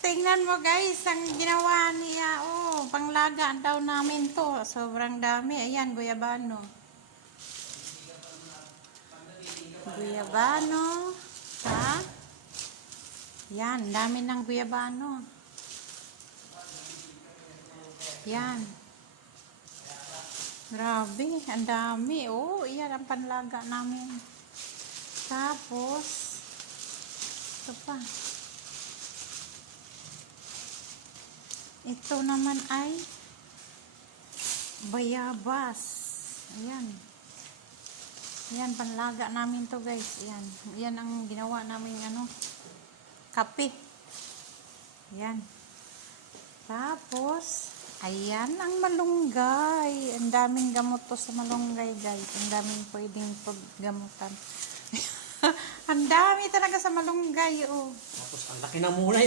Tingnan mo guys, ang ginawa niya. Panglaga daw namin to. Sobrang dami. Ayan, guyabano. Guyabano. Ha? Yan, dami ng guyabano. Yan. Grabe, ang dami. Iyan ang panlaga namin. Tapos, ito pa. Ito naman ay bayabas. Ayan. Ayan, panlaga namin to guys. Ayan. Ayan ang ginawa namin kape. Ayan. Tapos, ayan ang malunggay. Ang daming gamot to sa malunggay guys. Ang daming pwedeng paggamutan. Ang dami talaga sa malunggay. Tapos ang laki ng munay.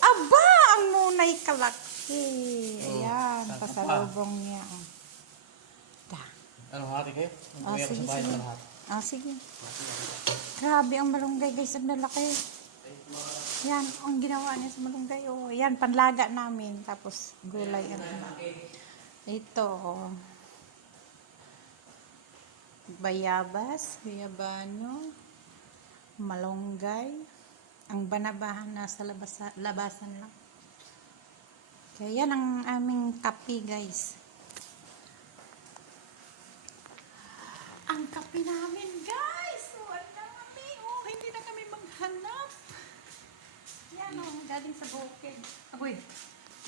Aba, ang munay kalaki. Ayan, pasalubong niya. Ano, hati kayo? Sige, sige. Sige. Grabe ang malunggay guys. Ang lalaki. Yan, ang ginawa niya sa malunggay. Yan, panlaga namin. Tapos, gulay. Ito. Bayabas, guyabano, malunggay. Ang banabahan nasa labasan lang. Kaya yan ang aming kape guys. Ang kape namin guys. Ang dami. Hindi na kami maghanap. Yan galing sa bukid. Aboy,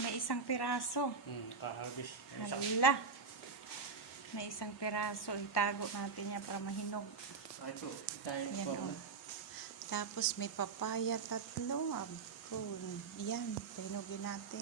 may isang piraso. Kahagis. Hala. May isang piraso. Itago natin yan para mahinog. Ito. Tayo. Yan Tapos may papaya 3. Yan, pahinugin natin.